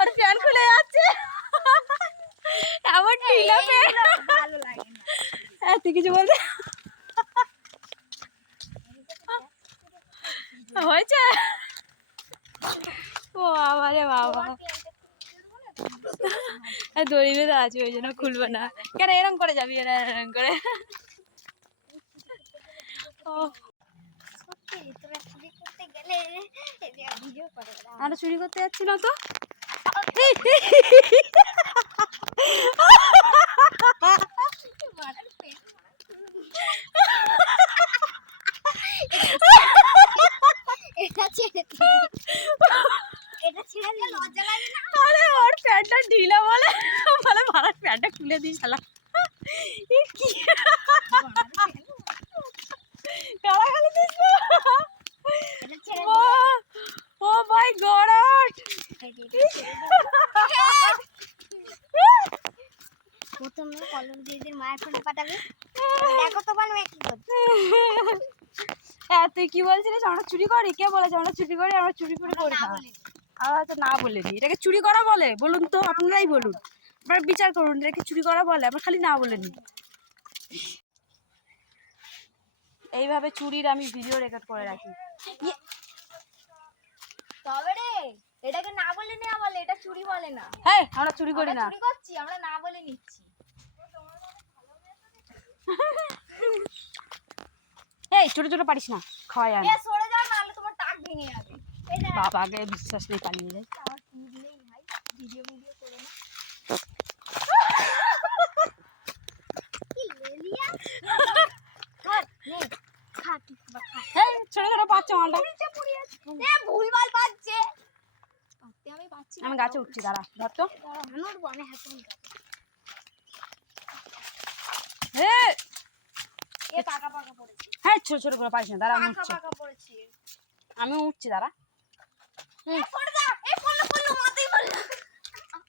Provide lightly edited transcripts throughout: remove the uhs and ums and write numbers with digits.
আর pant খুলে যাচ্ছে এমন ঢিলা প্যান্ট ভালো লাগে না। তুই কিছু বলতে হয়েছে ও বাবা রে বাবা দড়ি বেঁধে আছে ওই জন্য খুলবো না কেন এরম করে যাবি এরম করে আমরা চুরি করতে যাচ্ছি না তো আরে ওর প্যান্টটা ঢিলা বলে বলে ভাড়ার প্যান্টটা খুলে দিই শালা কি গালাগালি দিস ও মাই গড প্রথমে কলম দিদির মায়ের ফোনে পাঠাবে দেখো তোমার মেয়ে কি করছে। তুই কি বলছিলিস আমরা চুরি করি কে বলেছে আমরা চুরি করি আমরা চুরি করে করি না আমরা তো না বলিনি এটাকে চুরি করা বলে বলুন তো আপনারাই বলুন আপনারা বিচার করুন এটাকে চুরি করা বলে আমরা খালি না বলিনি এইভাবে চুরির আমি ভিডিও রেকর্ড করে রাখি তবে রে এটাকে না বলে নেওয়া বলে এটা চুরি বলে না। হ্যাঁ আমরা চুরি করি না চুরি করছি আমরা না বলে নিচ্ছি। এই ছোট ছোট পারিস না খাওয়াই আমি সরে যাও নাহলে তোমার টাক ভেঙে যাবে। বাবাকে বিশ্বাস নেই পালিয়ে যায় আমার টুর নেই ভাই ভিডিও করে না কি লেলিয়া খা নে খা কি খা ছোট ছোট বাচ্চা মালটা ভুলভাল পাচ্ছে আমি পাচ্ছি আমি গাছে উঠছি দাঁড়া ধর তো আমার বনে হাতে এ পাকা পাকা পড়েছে। হ্যাঁ ছোট ছোট করে পারিস না দাঁড়া আমি উঠছি পাকা পড়েছে আমি উঠছি দাঁড়া পড়ে যা এই পড়লো মাথায় পড়লো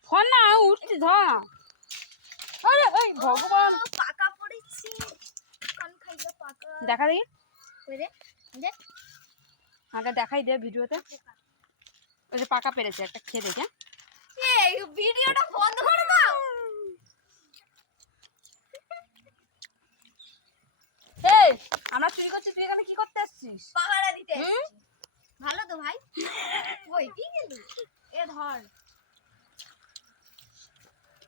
ফোন না আমি উঠছি ধর আরে ওই ভগবান পাকা পড়েছে কান খাইয়া পাকা দেখা দেখি ওই রে দেখ আগে দেখাই দে ভিডিওতে ওই যে পাকা পেরেছে একটা খেয়ে দেখে এই ভিডিওটা বন্ধ করে দাও। এই আমরা চুরি করছি তুই এখানে কি করতে আসছিস পাহারা দিতে এসেছি। ভালো তো ভাই ওই কি গেল এ ধর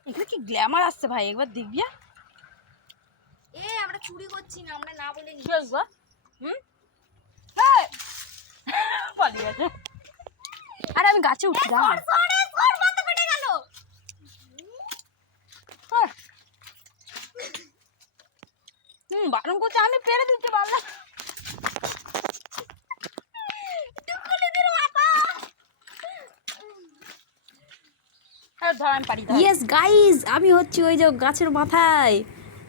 এখানে কি গ্ল্যামার আসছে ভাই একবার দেখবি এ আমরা চুরি করছি না আমরা না বলে কি আসবো হ্যাঁ পালিয়ে গেছে আরে আমি গাছে উঠছি দাঁড়া মাথা ফেটে গেল বারণ করছে আমি পেরে দিতে পারলাম ইয়েস গাইজ আমি হচ্ছি ওই যে গাছের মাথায়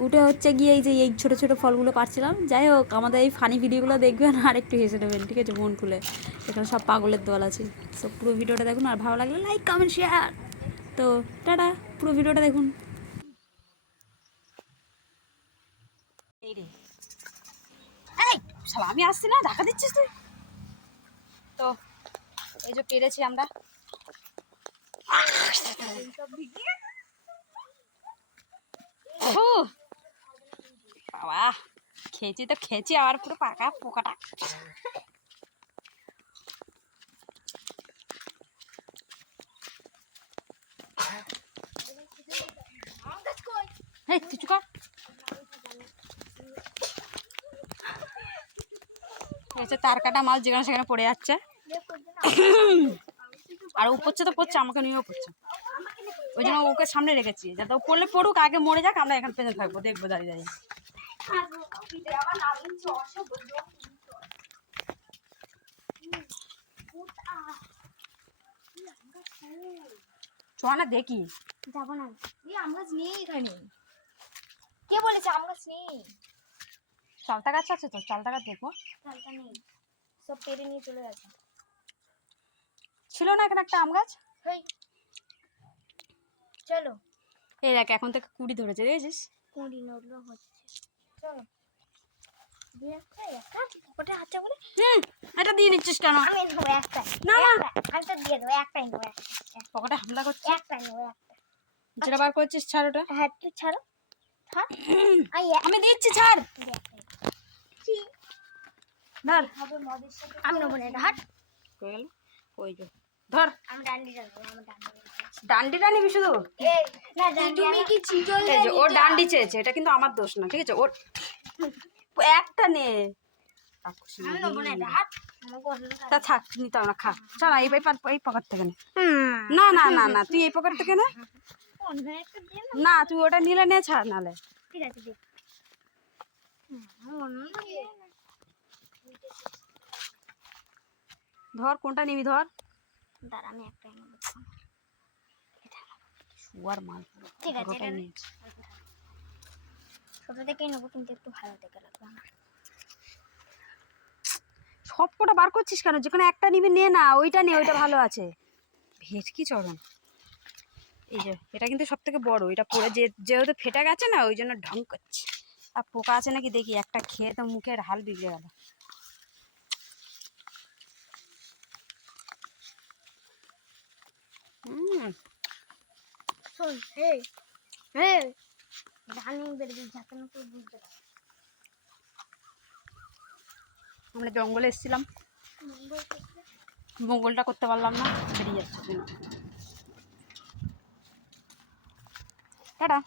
উঠে হচ্ছে গিয়ে এই যে এই ছোটো ছোটো ফলগুলো পারছিলাম যাই হোক আমাদের এই ফানি ভিডিওগুলো দেখবেন আর একটু হেসে নেবেন ঠিক আছে মন খুলে এখানে সব পাগলের দল আছে সব পুরো ভিডিওটা দেখুন আর ভালো লাগলে লাইক কমেন্ট শেয়ার তো টাটা পুরো ভিডিওটা দেখুন এই রে এই শালা আমি আসছি না ধাক্কা দিচ্ছিস তুই তো এই যে পেরেছি আমরা বাবা খেয়েছি তো খেয়েছি আবার পুরো পাকা পোকাটা এই কিছু কর তার কাটা মাল যেখানে সেখানে পড়ে যাচ্ছে আর ও পড়ছে তো পড়ছে আমাকে নিয়েও পড়ছে ওই জন্য ওকে সামনে রেখেছি যাতে ও পড়লে পড়ুক আগে মরে যাক আমরা এখান পেছনে থাকবো দেখবো দাঁড়িয়ে দাঁড়িয়ে চ না দেখি যাবো না এই আম গাছ নেই এখানে কে বলেছে আম গাছ নেই চালতা গাছ আছে তো চালতা গাছ দেখবো চালটা নেই সব পেরে নিয়ে চলে গেছে ছিল না এখানে একটা আম গাছ হেই চলো এই দেখ এখন থেকে কুড়ি ধরেছে দেখেছিস কুড়ি নড়লো হচ্ছে চলো ওটা হাতে বলে এটা দিয়ে নিচ্ছিস কেন? আমি নেবো একটা। না, না। আমি তো দিয়ে দেবো, একটাই নেবো, পকেটে হামলা করছিস, একটাই নেবো, একটা। যেটা বার করছিস ছাড় ওটা। হ্যাঁ তুই ছাড়ো, ছাড়। আমি দিচ্ছি, ছাড়। ধর। আমি নেবো না এটা, হাট। কই গেল? ওই যে ধর, আমি ডান্ডিটা নেবো, আমার ডান্ডি। ডান্ডিটা নিবি শুধু? এই না তুমি কি চিজল এই যে ওর ডান্ডি চেয়েছে, এটা কিন্তু আমার দোষ না, ঠিক আছে? ওর একটা নে। আমি নেবো না এটা, হাট। আমার পছন্দ তা থাক, নিতাম না, খা। চল এই এই পকেট থেকে নে। না না না না, তুই এই পকেট থেকে নে। অন্য একটা দিয়ে না। না, তুই ওটা নিলে নে, ছাড় নালে। ঠিক আছে দে। অন্যটা দিয়ে না। ধর, কোনটা নিবি ধর। দাঁড়া আমি একটাই নেবো। শুয়ার মাল। ঠিক আছে, ওটাই এটা নিয়েছি। ছোট থেকেই নেবো, কিন্তু একটু ভালো দেখে লাগবে আমার। সব কটা বার করছিস কেন? যেখানে একটা নিবি নে না, ওইটা নে, ওইটা ভালো আছে। ভেটকি চরণ, এই যে এটা কিন্তু সব থেকে বড়। এটা পরে যেহেতু ফেটে গেছে না, ওই জন্য ঢং করছে। আর পোকা আছে নাকি দেখি, একটা খেয়ে তো মুখের হাল বিগড়ে গেল। শোন, এই এই ধানি বেরবি যাতে না তুই বুঝতে পারিস। আমরা জঙ্গলে এসেছিলাম, মঙ্গলটা করতে পারলাম না, বেরিয়ে যাচ্ছে। টাটা।